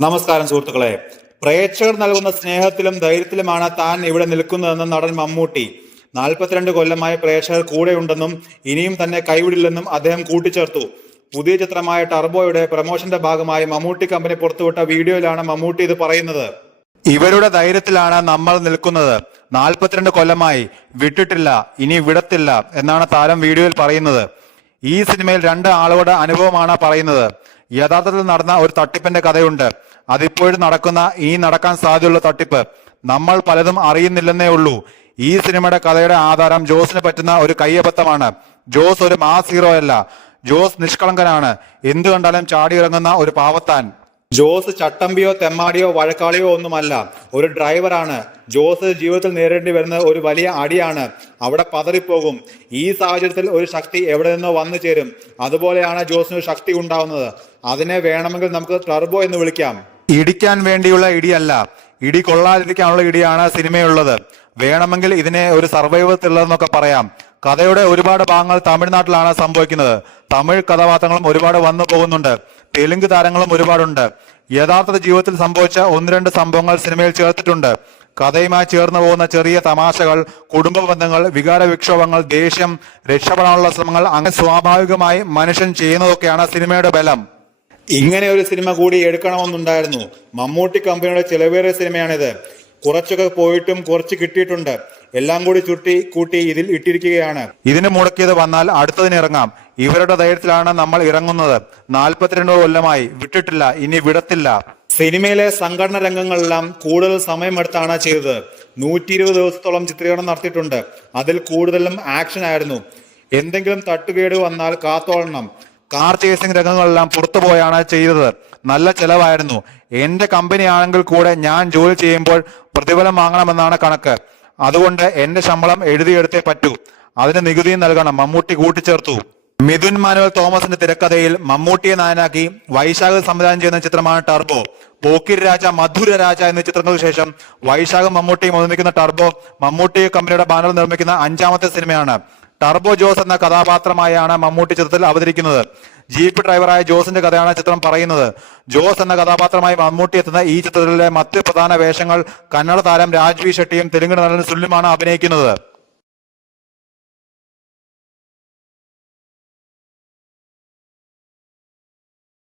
നമസ്കാരം സുഹൃത്തുക്കളെ. പ്രേക്ഷകർ നൽകുന്ന സ്നേഹത്തിലും ധൈര്യത്തിലുമാണ് താൻ ഇവിടെ നിൽക്കുന്നതെന്ന് നടൻ മമ്മൂട്ടി 42 കൊല്ലമായി പ്രേക്ഷകർ കൂടെയുണ്ടെന്നും ഇനിയും തന്നെ കൈവിടില്ലെന്നും അദ്ദേഹം കൂട്ടിച്ചേർത്തു. പുതിയ ചിത്രമായ ടർബോയുടെ പ്രമോഷന്റെ ഭാഗമായി മമ്മൂട്ടി കമ്പനി പുറത്തുവിട്ട വീഡിയോയിലാണ് മമ്മൂട്ടി ഇത് പറയുന്നത്. ഇവരുടെ ധൈര്യത്തിലാണ് നമ്മൾ നിൽക്കുന്നത്. 42 കൊല്ലമായി വിട്ടിട്ടില്ല, ഇനി വിടത്തില്ല എന്നാണ് താരം വീഡിയോയിൽ പറയുന്നത്. ഈ സിനിമയിൽ 2 ആളുകളുടെ അനുഭവമാണ് പറയുന്നത്. യഥാർത്ഥത്തിൽ നടന്ന ഒരു തട്ടിപ്പിന്റെ കഥയുണ്ട്. അതിപ്പോഴും നടക്കാൻ സാധ്യതയുള്ള തട്ടിപ്പ് നമ്മൾ പലതും അറിയുന്നില്ലെന്നേ ഉള്ളൂ. ഈ സിനിമയുടെ കഥയുടെ ആധാരം ജോസിന് പറ്റുന്ന ഒരു കയ്യബദ്ധമാണ്. ജോസ് ഒരു മാസ് ഹീറോ അല്ല. ജോസ് നിഷ്കളങ്കനാണ്. എന്തു കണ്ടാലും ചാടിയിറങ്ങുന്ന ഒരു പാവത്താൻ. ജോസ് ചട്ടമ്പിയോ തെമ്മാടിയോ വഴക്കാളിയോ ഒന്നുമല്ല, ഒരു ഡ്രൈവറാണ്. ജോസ് ജീവിതത്തിൽ നേരിടേണ്ടി വരുന്ന ഒരു വലിയ അടിയാണ്. അവിടെ പതറിപ്പോകും. ഈ സാഹചര്യത്തിൽ ഒരു ശക്തി എവിടെ നിന്നോ വന്നു ചേരും. അതുപോലെയാണ് ജോസിന് ശക്തി ഉണ്ടാവുന്നത്. അതിനെ വേണമെങ്കിൽ നമുക്ക് ടർബോ എന്ന് വിളിക്കാം. ഇടിക്കാൻ വേണ്ടിയുള്ള ഇടിയല്ല, ഇടി കൊള്ളാതിരിക്കാനുള്ള ഇടിയാണ് സിനിമയുള്ളത്. വേണമെങ്കിൽ ഇതിനെ ഒരു സർവൈവൽ ത്രില്ലർ എന്നൊക്കെ പറയാം. കഥയുടെ ഒരുപാട് ഭാഗങ്ങൾ തമിഴ്നാട്ടിലാണ് സംഭവിക്കുന്നത്. തമിഴ് കഥാപാത്രങ്ങളും ഒരുപാട് വന്നു പോകുന്നുണ്ട്. തെലുങ്ക് താരങ്ങളും ഒരുപാടുണ്ട്. യഥാർത്ഥ ജീവിതത്തിൽ സംഭവിച്ച 1-2 സംഭവങ്ങൾ സിനിമയിൽ ചേർത്തിട്ടുണ്ട്. കഥയുമായി ചേർന്ന് പോകുന്ന ചെറിയ തമാശകൾ, കുടുംബ ബന്ധങ്ങൾ, വികാര വിക്ഷോഭങ്ങൾ, ദേഷ്യം, രക്ഷപ്പെടാനുള്ള ശ്രമങ്ങൾ, അങ്ങനെ സ്വാഭാവികമായി മനുഷ്യൻ ചെയ്യുന്നതൊക്കെയാണ് സിനിമയുടെ ബലം. ഇങ്ങനെ ഒരു സിനിമ കൂടി എടുക്കണമെന്നുണ്ടായിരുന്നു. മമ്മൂട്ടി കമ്പനിയുടെ ചിലവേറിയ സിനിമയാണിത്. കുറച്ചൊക്കെ പോയിട്ടും കുറച്ച് കിട്ടിയിട്ടുണ്ട്. എല്ലാം കൂടി കൂട്ടി ഇതിൽ ഇട്ടിരിക്കുകയാണ്. ഇതിന് മുടക്കിയത് വന്നാൽ അടുത്തതിന് ഇറങ്ങാം. ഇവരുടെ ധൈര്യത്തിലാണ് നമ്മൾ ഇറങ്ങുന്നത്. 42 കൊല്ലമായി വിട്ടിട്ടില്ല, ഇനി വിടത്തില്ല. സിനിമയിലെ സംഘടന രംഗങ്ങളെല്ലാം കൂടുതൽ സമയമെടുത്താണ് ചെയ്തത്. 120 ദിവസത്തോളം ചിത്രീകരണം നടത്തിയിട്ടുണ്ട്. അതിൽ കൂടുതലും ആക്ഷൻ ആയിരുന്നു. എന്തെങ്കിലും തട്ടുകേട് വന്നാൽ കാത്തോളണം. കാർ ചേസിംഗ് രംഗങ്ങളെല്ലാം പുറത്തുപോയാണ് ചെയ്തത്. നല്ല ചെലവായിരുന്നു. എന്റെ കമ്പനി ആണെങ്കിൽ കൂടെ ഞാൻ ജോലി ചെയ്യുമ്പോൾ പ്രതിഫലം വാങ്ങണമെന്നാണ് കണക്ക്. അതുകൊണ്ട് എന്റെ ശമ്പളം എഴുതിയെടുത്തേ പറ്റൂ. അതിന് നികുതിയും നൽകണം, മമ്മൂട്ടി കൂട്ടിച്ചേർത്തു. മിഥുൻ മാനുവൽ തോമസിന്റെ തിരക്കഥയിൽ മമ്മൂട്ടിയെ നായനാക്കി വൈശാഖ് സംവിധാനം ചെയ്യുന്ന ചിത്രമാണ് ടർബോ. പോക്കിരി രാജ, മധുര രാജ എന്നീ ചിത്രങ്ങൾക്ക് ശേഷം വൈശാഖും മമ്മൂട്ടിയും ഒന്നിക്കുന്ന ടർബോ മമ്മൂട്ടി കമ്പനിയുടെ ബാനറിൽ നിർമ്മിക്കുന്ന 5ാമത്തെ സിനിമയാണ്. ടർബോ ജോസ് എന്ന കഥാപാത്രമായാണ് മമ്മൂട്ടി ചിത്രത്തിൽ അവതരിക്കുന്നത്. ജീപ്പ് ഡ്രൈവറായ ജോസിന്റെ കഥയാണ് ചിത്രം പറയുന്നത്. ജോസ് എന്ന കഥാപാത്രമായി മമ്മൂട്ടി എത്തുന്ന ഈ ചിത്രത്തിലെ മറ്റ് പ്രധാന വേഷങ്ങൾ കന്നഡ താരം രാജ്വി ഷെട്ടിയും തെലുങ്ക് നടൻ സുല്ലുമാണ് അഭിനയിക്കുന്നത്.